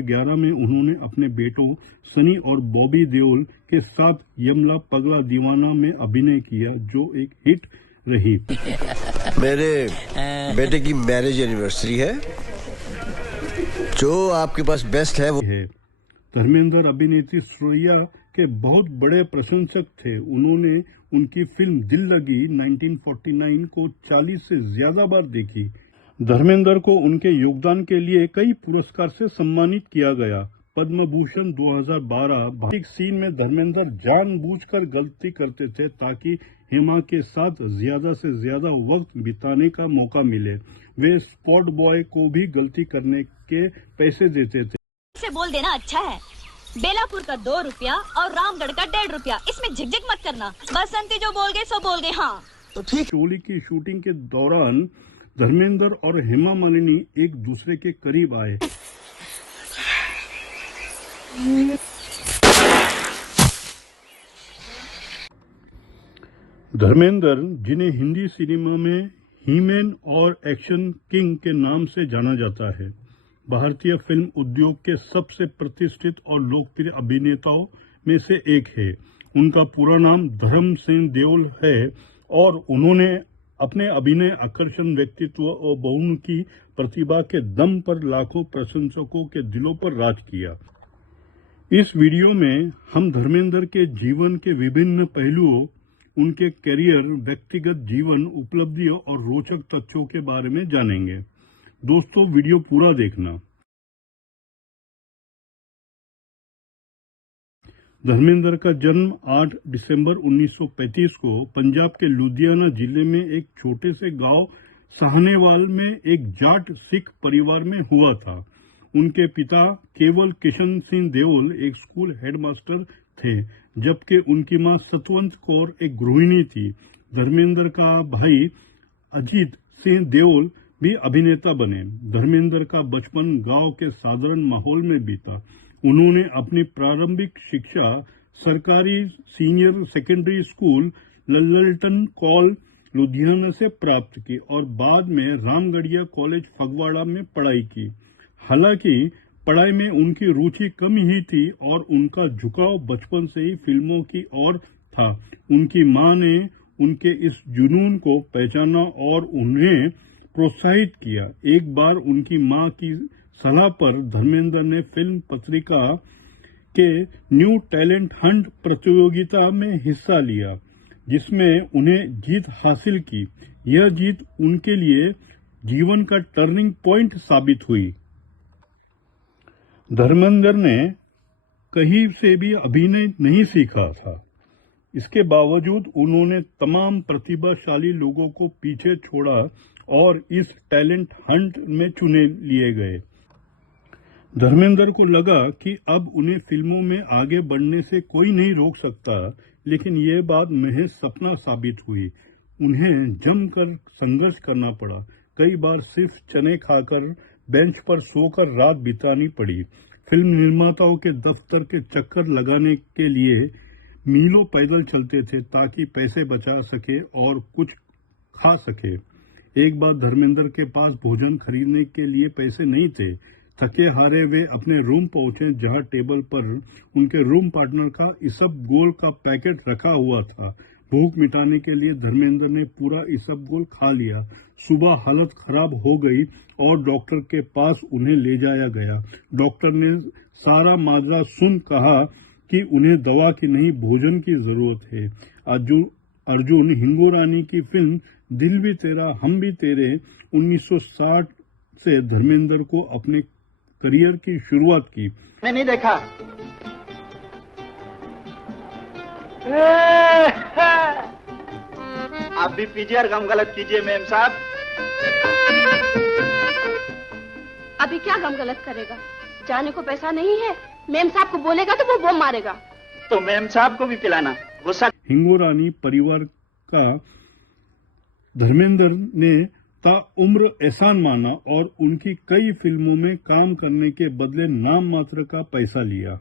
2011 में उन्होंने अपने बेटों सनी और बॉबी देओल के साथ यमला पगला दीवाना में अभिनय किया, जो एक हिट रही। मेरे बेटे की मैरिज एनिवर्सरी है, जो आपके पास बेस्ट है वो है। धर्मेंद्र अभिनेत्री श्रेया के बहुत बड़े प्रशंसक थे। उन्होंने उनकी फिल्म दिल लगी 1949 को 40 से ज्यादा बार देखी। धर्मेंद्र को उनके योगदान के लिए कई पुरस्कार से सम्मानित किया गया। पद्म भूषण 2012। एक सीन में धर्मेंद्र जानबूझकर गलती करते थे ताकि हेमा के साथ ज्यादा से ज्यादा वक्त बिताने का मौका मिले। वे स्पॉट बॉय को भी गलती करने के पैसे देते थे। से बोल देना अच्छा है। बेलापुर का 2 रुपया और रामगढ़ का 1.5 रुपया, इसमें झिकझिक मत करना। बसंती जो बोल गए सो बोल गए। हाँ तो ठीक। शोले की शूटिंग के दौरान धर्मेंद्र और हेमा मालिनी एक दूसरे के करीब आए। धर्मेंद्र, जिन्हें हिंदी सिनेमा में हीमैन और एक्शन किंग के नाम से जाना जाता है, भारतीय फिल्म उद्योग के सबसे प्रतिष्ठित और लोकप्रिय अभिनेताओं में से एक है। उनका पूरा नाम धर्म सिंह देओल है और उन्होंने अपने अभिनय, आकर्षण, व्यक्तित्व और बहुमुखी प्रतिभा के दम पर लाखों प्रशंसकों के दिलों पर राज किया। इस वीडियो में हम धर्मेंद्र के जीवन के विभिन्न पहलुओं, उनके करियर, व्यक्तिगत जीवन, उपलब्धियों और रोचक तथ्यों के बारे में जानेंगे। दोस्तों, वीडियो पूरा देखना। धर्मेंद्र का जन्म 8 दिसंबर 1935 को पंजाब के लुधियाना जिले में एक छोटे से गांव साहनेवाल में एक जाट सिख परिवार में हुआ था। उनके पिता केवल किशन सिंह देओल एक स्कूल हेडमास्टर थे, जबकि उनकी मां सतवंत कौर एक गृहिणी थी। धर्मेंद्र का भाई अजीत सिंह देओल भी अभिनेता बने। धर्मेंद्र का बचपन गांव के साधारण माहौल में बीता। उन्होंने अपनी प्रारंभिक शिक्षा सरकारी सीनियर सेकेंडरी स्कूल लल्लटन कॉल लुधियाना से प्राप्त की और बाद में रामगढ़िया कॉलेज फगवाड़ा में पढ़ाई की। हालांकि पढ़ाई में उनकी रुचि कम ही थी और उनका झुकाव बचपन से ही फिल्मों की ओर था। उनकी मां ने उनके इस जुनून को पहचाना और उन्हें प्रोत्साहित किया। एक बार उनकी मां की सलाह पर धर्मेंद्र ने फिल्म पत्रिका के न्यू टैलेंट हंट प्रतियोगिता में हिस्सा लिया, जिसमें उन्हें जीत हासिल की। यह जीत उनके लिए जीवन का टर्निंग पॉइंट साबित हुई। धर्मेंद्र ने कहीं से भी अभिनय नहीं सीखा था। इसके बावजूद उन्होंने तमाम प्रतिभाशाली लोगों को पीछे छोड़ा और इस टैलेंट हंट में चुने लिए गए। धर्मेंद्र को लगा कि अब उन्हें फिल्मों में आगे बढ़ने से कोई नहीं रोक सकता, लेकिन यह बात महज सपना साबित हुई। उन्हें जमकर संघर्ष करना पड़ा। कई बार सिर्फ चने खाकर बेंच पर सोकर रात बितानी पड़ी। फिल्म निर्माताओं के दफ्तर के चक्कर लगाने के लिए मीलों पैदल चलते थे ताकि पैसे बचा सके और कुछ खा सके। एक बार धर्मेंद्र के पास भोजन खरीदने के लिए पैसे नहीं थे। थके हारे वे अपने रूम पहुंचे, जहां टेबल पर उनके रूम पार्टनर का इसबगोल का पैकेट रखा हुआ था। भूख मिटाने के लिए धर्मेंद्र ने पूरा इसबगोल खा लिया। सुबह हालत खराब हो गई और डॉक्टर के पास उन्हें ले जाया गया। डॉक्टर ने सारा माजरा सुन कहा कि उन्हें दवा की नहीं, भोजन की जरूरत है। अर्जुन हिंगोरानी की फिल्म दिल भी तेरा हम भी तेरे 1960 से धर्मेंद्र को अपने करियर की शुरुआत की। मैं नहीं देखा। आप भी पीजिए और गम गलत कीजिए मेम साहब। अभी क्या गम गलत करेगा? जाने को पैसा नहीं है। मेम साहब को बोलेगा तो वो बम मारेगा। तो मेम साहब को भी पिलाना। गुस्सा। हिंगोरानी परिवार का धर्मेंद्र ने ताउम्र एहसान माना और उनकी कई फिल्मों में काम करने के बदले नाम मात्र का पैसा लिया।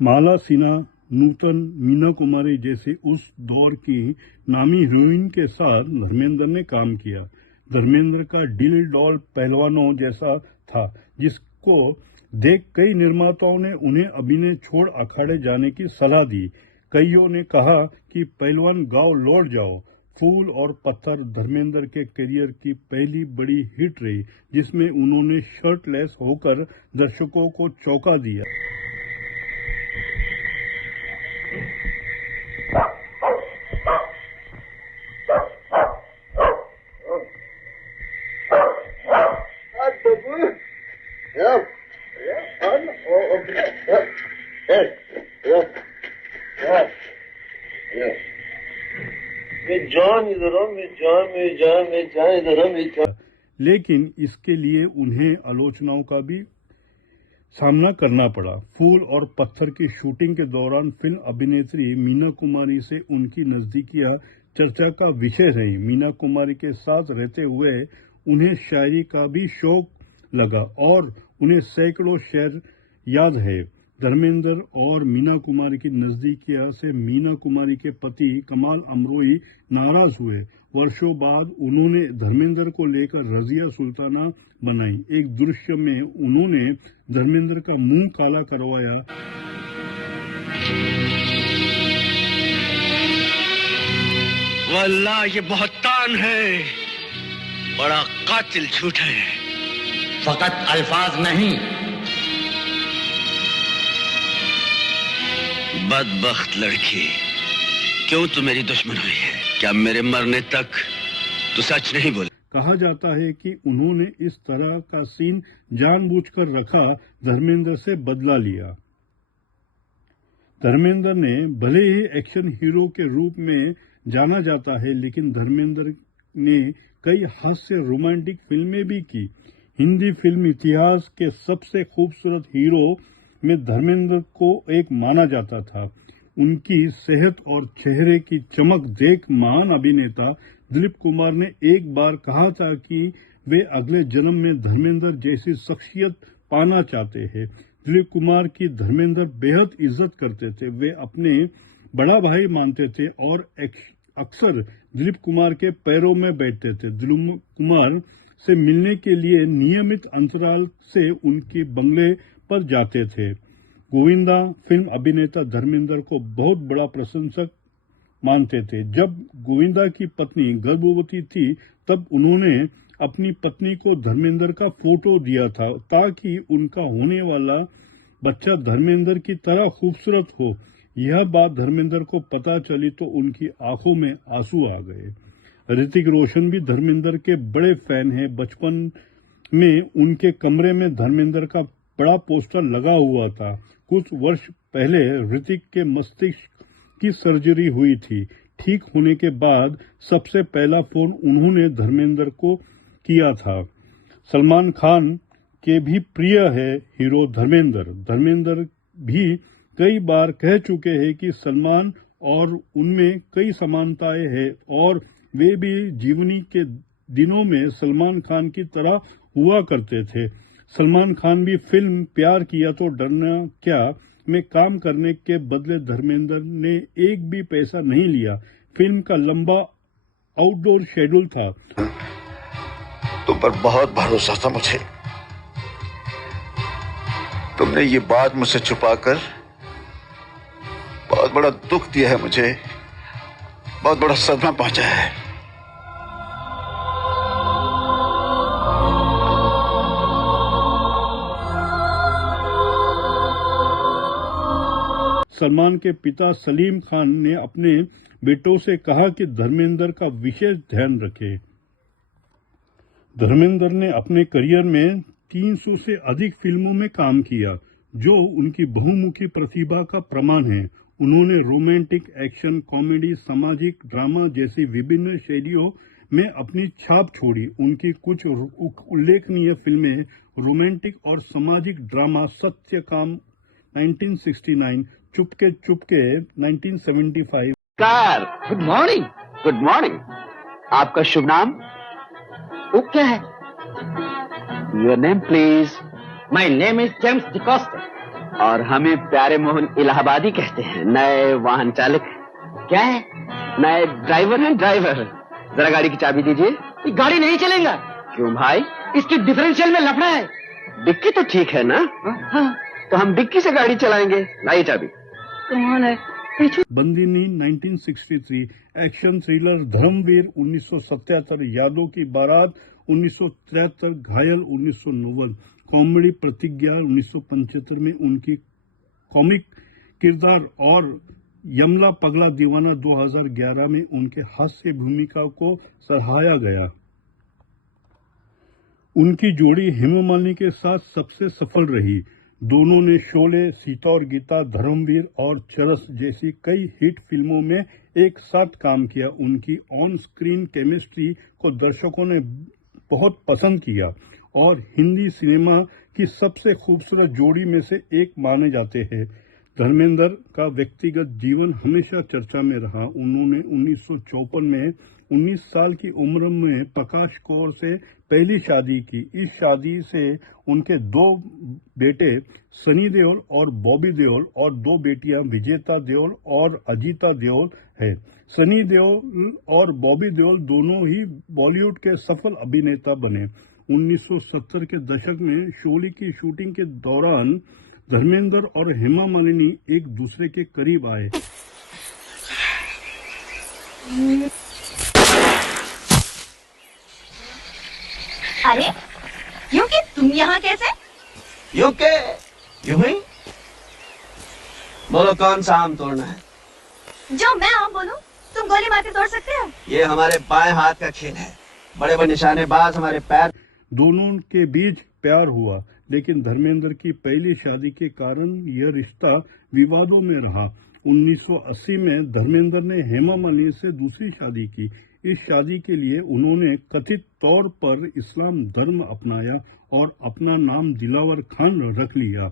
माला सिन्हा, नूतन, मीना कुमारी जैसी उस दौर की नामी हीरोइन के साथ धर्मेंद्र ने काम किया। धर्मेंद्र का दिल डॉल पहलवानों जैसा था, जिसको देख कई निर्माताओं ने उन्हें अभिनय छोड़ अखाड़े जाने की सलाह दी। कईयों ने कहा कि पहलवान गांव लौट जाओ। फूल और पत्थर धर्मेंद्र के करियर की पहली बड़ी हिट रही, जिसमें उन्होंने शर्टलेस होकर दर्शकों को चौंका दिया। लेकिन इसके लिए उन्हें आलोचनाओं का भी सामना करना पड़ा। फूल और पत्थर की शूटिंग के दौरान फिल्म अभिनेत्री मीना कुमारी से उनकी नजदीकियां चर्चा का विषय रही। मीना कुमारी के साथ रहते हुए उन्हें शायरी का भी शौक लगा और उन्हें सैकड़ों शेर याद है। धर्मेंद्र और मीना कुमारी की नजदीकियां से मीना कुमारी के पति कमाल अमरोही नाराज हुए। वर्षों बाद उन्होंने धर्मेंद्र को लेकर रजिया सुल्ताना बनाई। एक दृश्य में उन्होंने धर्मेंद्र का मुंह काला करवाया। वल्लाह ये बहुत तान है, बड़ा कातिल झूठ है। फकत अल्फाज नहीं, बदबख्त लड़की, क्यों तू मेरी दुश्मन हुई है? क्या मेरे मरने तक तू सच नहीं बोले? कहा जाता है कि उन्होंने इस तरह का सीन जानबूझकर रखा, धर्मेंद्र से बदला लिया। धर्मेंद्र ने भले ही एक्शन हीरो के रूप में जाना जाता है, लेकिन धर्मेंद्र ने कई हास्य रोमांटिक फिल्में भी की। हिंदी फिल्म इतिहास के सबसे खूबसूरत हीरो में धर्मेंद्र को एक माना जाता था। उनकी सेहत और चेहरे की चमक देख महान अभिनेता दिलीप कुमार ने एक बार कहा था कि वे अगले जन्म में धर्मेंद्र जैसी शख्सियत पाना चाहते हैं। दिलीप कुमार की धर्मेंद्र बेहद इज्जत करते थे। वे अपने बड़ा भाई मानते थे और अक्सर दिलीप कुमार के पैरों में बैठते थे। दिलीप कुमार से मिलने के लिए नियमित अंतराल से उनके बंगले पर जाते थे। गोविंदा फिल्म अभिनेता धर्मेंद्र को बहुत बड़ा प्रशंसक मानते थे। जब गोविंदा की पत्नी गर्भवती थी, तब उन्होंने अपनी पत्नी को धर्मेंद्र का फोटो दिया था ताकि उनका होने वाला बच्चा धर्मेंद्र की तरह खूबसूरत हो। यह बात धर्मेंद्र को पता चली तो उनकी आंखों में आंसू आ गए। ऋतिक रोशन भी धर्मेंद्र के बड़े फैन हैं। बचपन में उनके कमरे में धर्मेंद्र का बड़ा पोस्टर लगा हुआ था। कुछ वर्ष पहले ऋतिक के मस्तिष्क की सर्जरी हुई थी। ठीक होने के बाद सबसे पहला फोन उन्होंने धर्मेंद्र को किया था। सलमान खान के भी प्रिय है हीरो धर्मेंद्र। धर्मेंद्र भी कई बार कह चुके हैं कि सलमान और उनमें कई समानताएं हैं और वे भी जीवनी के दिनों में सलमान खान की तरह हुआ करते थे। सलमान खान भी फिल्म प्यार किया तो डरना क्या में काम करने के बदले धर्मेंद्र ने एक भी पैसा नहीं लिया। फिल्म का लंबा आउटडोर शेड्यूल था। तुम पर बहुत भरोसा था मुझे। तुमने ये बात मुझसे छुपाकर बहुत बड़ा दुख दिया है मुझे, बहुत बड़ा सदमा पहुंचाया है। सलमान के पिता सलीम खान ने अपने बेटों से कहा कि धर्मेंद्र का विशेष ध्यान रखें। धर्मेंद्र ने अपने करियर में 300 से अधिक फिल्मों में काम किया, जो उनकी बहुमुखी प्रतिभा का प्रमाण है। उन्होंने रोमांटिक, एक्शन, कॉमेडी, सामाजिक ड्रामा जैसी विभिन्न शैलियों में अपनी छाप छोड़ी। उनकी कुछ उल्लेखनीय फिल्में रोमांटिक और सामाजिक drama Satyakam 1969, Chupke Chupke 1975। Car good morning. Good morning. आपका शुभ नाम? वो क्या है? Your name please. My name is James D'Costa. और हमें प्यारे मोहन इलाहाबादी कहते हैं। नए वाहन चालक? क्या है? नए ड्राइवर हैं? ड्राइवर। जरा गाड़ी की चाबी दीजिए। ये गाड़ी नहीं चलेगा। क्यों भाई? इसकी डिफरेंशियल में लफड़ा है। डिक्की तो ठीक है ना? हाँ, तो हम डिक्की से गाड़ी चलाएंगे। लाइए चाबी। कौन है? बंदिनी 1963, एक्शन थ्रिलर धर्मवीर 1977, यादों की बारात 1973, घायल 1990, कॉमेडी प्रतिज्ञा 1975 में उनकी कॉमिक किरदार और यमला पगला दीवाना 2011 में उनके हास्य भूमिका को सराहा गया। उनकी जोड़ी हेमा मालिनी के साथ सबसे सफल रही। दोनों ने शोले, सीता और गीता, धर्मवीर और चरस जैसी कई हिट फिल्मों में एक साथ काम किया। उनकी ऑन स्क्रीन केमिस्ट्री को दर्शकों ने बहुत पसंद किया और हिंदी सिनेमा की सबसे खूबसूरत जोड़ी में से एक माने जाते हैं। धर्मेंद्र का व्यक्तिगत जीवन हमेशा चर्चा में रहा। उन्होंने 1954 में 19 साल की उम्र में प्रकाश कौर से पहली शादी की। इस शादी से उनके 2 बेटे सनी देओल और बॉबी देओल और 2 बेटियां विजेता देओल और अजीता देओल है। सनी देओल और बॉबी देओल दोनों ही बॉलीवुड के सफल अभिनेता बने। 1970 के दशक में शोले की शूटिंग के दौरान धर्मेंद्र और हेमा मालिनी एक दूसरे के करीब आए। अरे यूं कि तुम यहाँ कैसे? यूं के यूं ही। बोलो कौन सा आम तोड़ना है? जो मैं आम बोलूं तुम गोली मार के तोड़ सकते हो। ये हमारे बाएं हाथ का खेल है। बड़े बड़े निशानेबाज हमारे पैर। दोनों के बीच प्यार हुआ, लेकिन धर्मेंद्र की पहली शादी के कारण यह रिश्ता विवादों में रहा। 1980 में धर्मेंद्र ने हेमा मालिनी से दूसरी शादी की। इस शादी के लिए उन्होंने कथित तौर पर इस्लाम धर्म अपनाया और अपना नाम दिलावर खान रख लिया,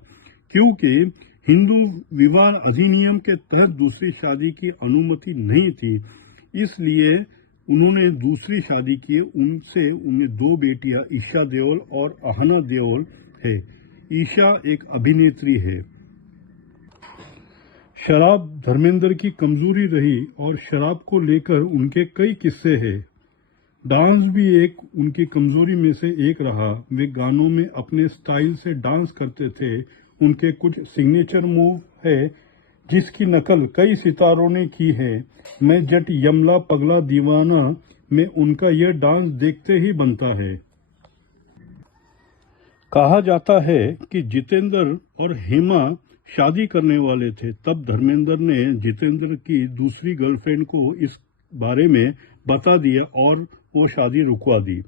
क्योंकि हिंदू विवाह अधिनियम के तहत दूसरी शादी की अनुमति नहीं थी। इसलिए उन्होंने दूसरी शादी की। उनसे उन्हें 2 बेटियां ईशा देओल और आहना देओल है। ईशा एक अभिनेत्री है। शराब धर्मेंद्र की कमजोरी रही और शराब को लेकर उनके कई किस्से हैं। डांस भी एक उनकी कमजोरी में से एक रहा। वे गानों में अपने स्टाइल से डांस करते थे। उनके कुछ सिग्नेचर मूव है जिसकी नकल कई सितारों ने की है। मैं जट यमला पगला दीवाना में उनका यह डांस देखते ही बनता है। कहा जाता है कि जितेंद्र और हेमा शादी करने वाले थे, तब धर्मेंद्र ने जितेंद्र की दूसरी गर्लफ्रेंड को इस बारे में बता दिया और वो शादी रुकवा दी।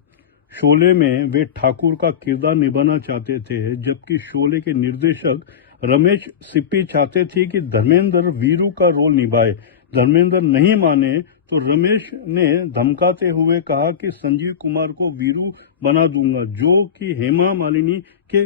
शोले में वे ठाकुर का किरदार निभाना चाहते थे, जबकि शोले के निर्देशक रमेश सिप्पी चाहते थे कि धर्मेंद्र वीरू का रोल निभाए। धर्मेंद्र नहीं माने तो रमेश ने धमकाते हुए कहा कि संजीव कुमार को वीरू बना दूंगा, जो कि हेमा मालिनी के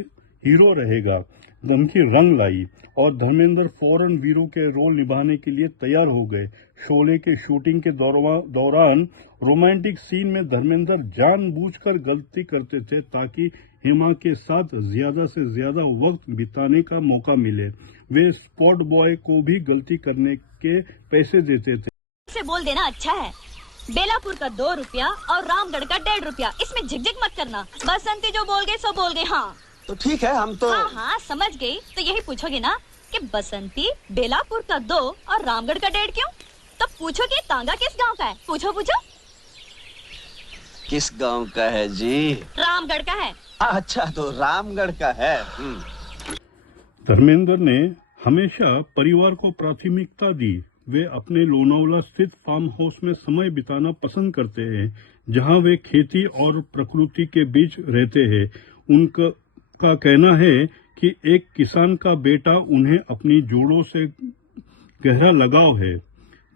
हीरो रहेगा। धमकी रंग लाई और धर्मेंद्र फौरन वीरू के रोल निभाने के लिए तैयार हो गए। शोले के शूटिंग के दौरान रोमांटिक सीन में धर्मेंद्र जानबूझकर गलती करते थे ताकि हेमा के साथ ज्यादा से ज्यादा वक्त बिताने का मौका मिले। वे स्पॉट बॉय को भी गलती करने के पैसे देते थे। से बोल देना अच्छा है। बेलापुर का 2 रुपया और रामगढ़ का 1.5 रुपया, इसमें झिकझिक मत करना। बसंती जो बोल गए सो बोल गए। हाँ तो ठीक है, हम तो हाँ समझ गई। तो यही पूछोगे ना कि बसंती बेलापुर का 2 और रामगढ़ का 1.5 क्यों? तो पूछोगे तांगा किस गांव का है? पूछो पूछो। किस गांव का है जी? रामगढ़ का है। अच्छा, तो रामगढ़ का है। धर्मेंद्र ने हमेशा परिवार को प्राथमिकता दी। वे अपने लोनावला स्थित फार्म हाउस में समय बिताना पसंद करते हैं, जहां वे खेती और प्रकृति के बीच रहते हैं। उनका कहना है कि एक किसान का बेटा उन्हें अपनी जोड़ों से गहरा लगाव है।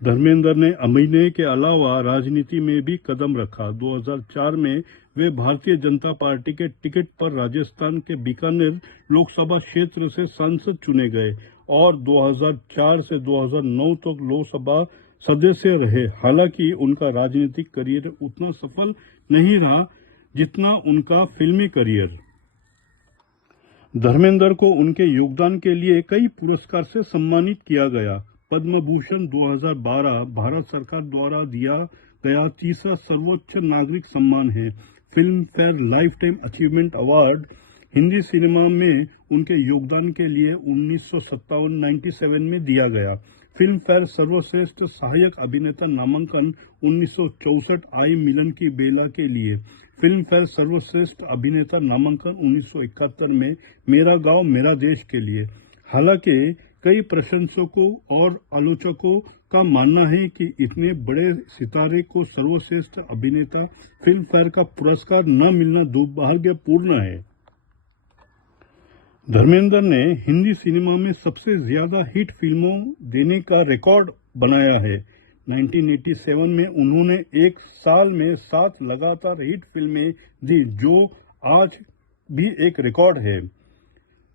धर्मेंद्र ने अभिनय के अलावा राजनीति में भी कदम रखा। 2004 में वे भारतीय जनता पार्टी के टिकट पर राजस्थान के बीकानेर लोकसभा क्षेत्र से सांसद चुने गए और 2004 से 2009 तक लोकसभा सदस्य रहे। हालांकि उनका राजनीतिक करियर उतना सफल नहीं रहा जितना उनका फिल्मी करियर। धर्मेंद्र को उनके योगदान के लिए कई पुरस्कार से सम्मानित किया गया। पद्म भूषण 2012 भारत सरकार द्वारा दिया गया तीसरा सर्वोच्च नागरिक सम्मान है। Film fair life time achievement award Hindi cinema में उनके योगदान के लिए 1997 में दिया गया। फिल्म फेयर सर्वश्रेष्ठ सहायक अभिनेता नामांकन 1964 आई मिलन की बेला के लिए। फिल्म फेयर सर्वश्रेष्ठ अभिनेता नामांकन 1971 में मेरा गांव मेरा देश के लिए। हालांकि कई प्रशंसकों और आलोचकों का मानना है कि इतने बड़े सितारे को सर्वश्रेष्ठ अभिनेता फिल्म फेयर का पुरस्कार न मिलना दुर्भाग्यपूर्ण है। धर्मेंद्र ने हिंदी सिनेमा में सबसे ज्यादा हिट फिल्मों देने का रिकॉर्ड बनाया है। 1987 में उन्होंने एक साल में 7 लगातार हिट फिल्में दी, जो आज भी एक रिकॉर्ड है।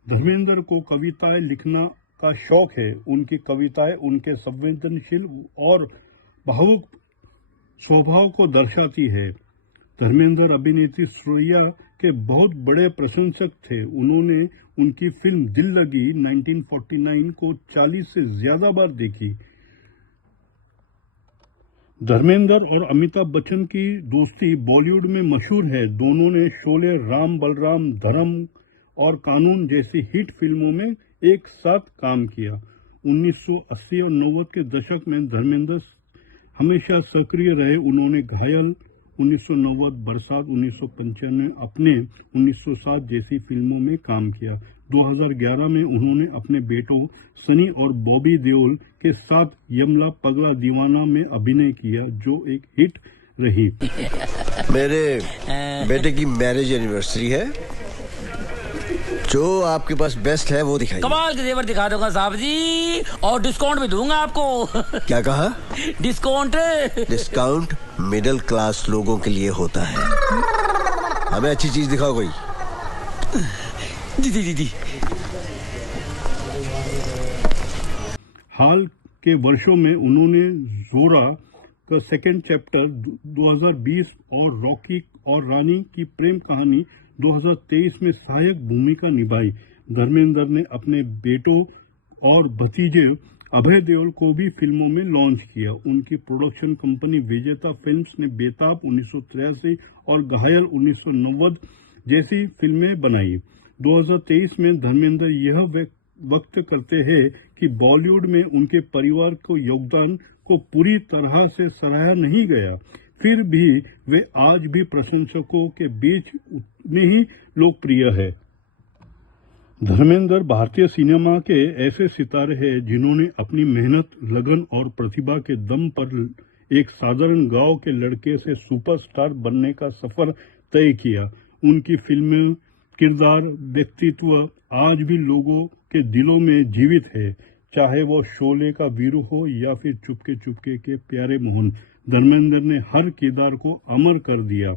धर्मेंद्र को कविताएं लिखना का शौक है। उनकी कविताएं उनके संवेदनशील और भावुक स्वभाव को दर्शाती है। धर्मेंद्र अभिनेत्री सुरैया के बहुत बड़े प्रशंसक थे। उन्होंने उनकी फिल्म दिल लगी 1949 को 40 से ज्यादा बार देखी। धर्मेंद्र और अमिताभ बच्चन की दोस्ती बॉलीवुड में मशहूर है। दोनों ने शोले, राम बलराम, धर्म और कानून जैसी हिट फिल्मों में एक साथ काम किया। 1980 और 90 के दशक में धर्मेंद्र हमेशा सक्रिय रहे। उन्होंने घायल 1990, बरसात 1995, अपने 1907 जैसी फिल्मों में काम किया। 2011 में उन्होंने अपने बेटों सनी और बॉबी देओल के साथ यमला पगला दीवाना में अभिनय किया, जो एक हिट रही। मेरे बेटे की मैरिज एनिवर्सरी है। जो आपके पास बेस्ट है वो दिखाइए। कमाल के जेवर दिखा दूंगा साहब जी, और डिस्काउंट भी दूंगा आपको। क्या कहा? डिस्काउंट। डिस्काउंट मिडिल क्लास लोगों के लिए होता है। हमें अच्छी चीज दिखाओ कोई। जी जी जी। हाल के वर्षों में उन्होंने जोरा का सेकंड चैप्टर 2020 और रॉकी और रानी की प्रेम कहानी 2023 में सहायक भूमिका निभाई। धर्मेंद्र ने अपने बेटों और भतीजे अभय देओल को भी फिल्मों में लॉन्च किया। उनकी प्रोडक्शन कंपनी विजेता फिल्म्स ने बेताब 1983 और घायल 1990 जैसी फिल्में बनाई। 2023 में धर्मेंद्र यह वक्त करते हैं कि बॉलीवुड में उनके परिवार को योगदान को पूरी तरह से सराहा नहीं गया, फिर भी वे आज भी प्रशंसकों के बीच उतने ही लोकप्रिय है। धर्मेंद्र भारतीय सिनेमा के ऐसे सितारे हैं जिन्होंने अपनी मेहनत, लगन और प्रतिभा के दम पर एक साधारण गांव के लड़के से सुपरस्टार बनने का सफर तय किया। उनकी फिल्में, किरदार, व्यक्तित्व आज भी लोगों के दिलों में जीवित है, चाहे वो शोले का वीरू हो या फिर चुपके चुपके के प्यारे मोहन। धर्मेंद्र ने हर किरदार को अमर कर दिया।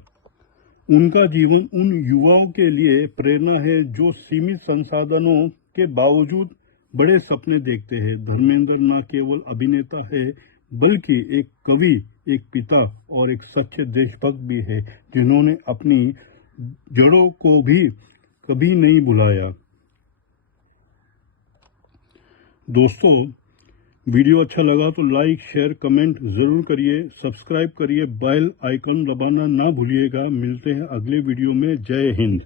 उनका जीवन उन युवाओं के लिए प्रेरणा है जो सीमित संसाधनों के बावजूद बड़े सपने देखते हैं। धर्मेंद्र न केवल अभिनेता है बल्कि एक कवि, एक पिता और एक सच्चे देशभक्त भी है, जिन्होंने अपनी जड़ों को भी कभी नहीं भुलाया। दोस्तों, वीडियो अच्छा लगा तो लाइक, शेयर, कमेंट जरूर करिए, सब्सक्राइब करिए, बेल आइकन दबाना ना भूलिएगा। मिलते हैं अगले वीडियो में। जय हिंद।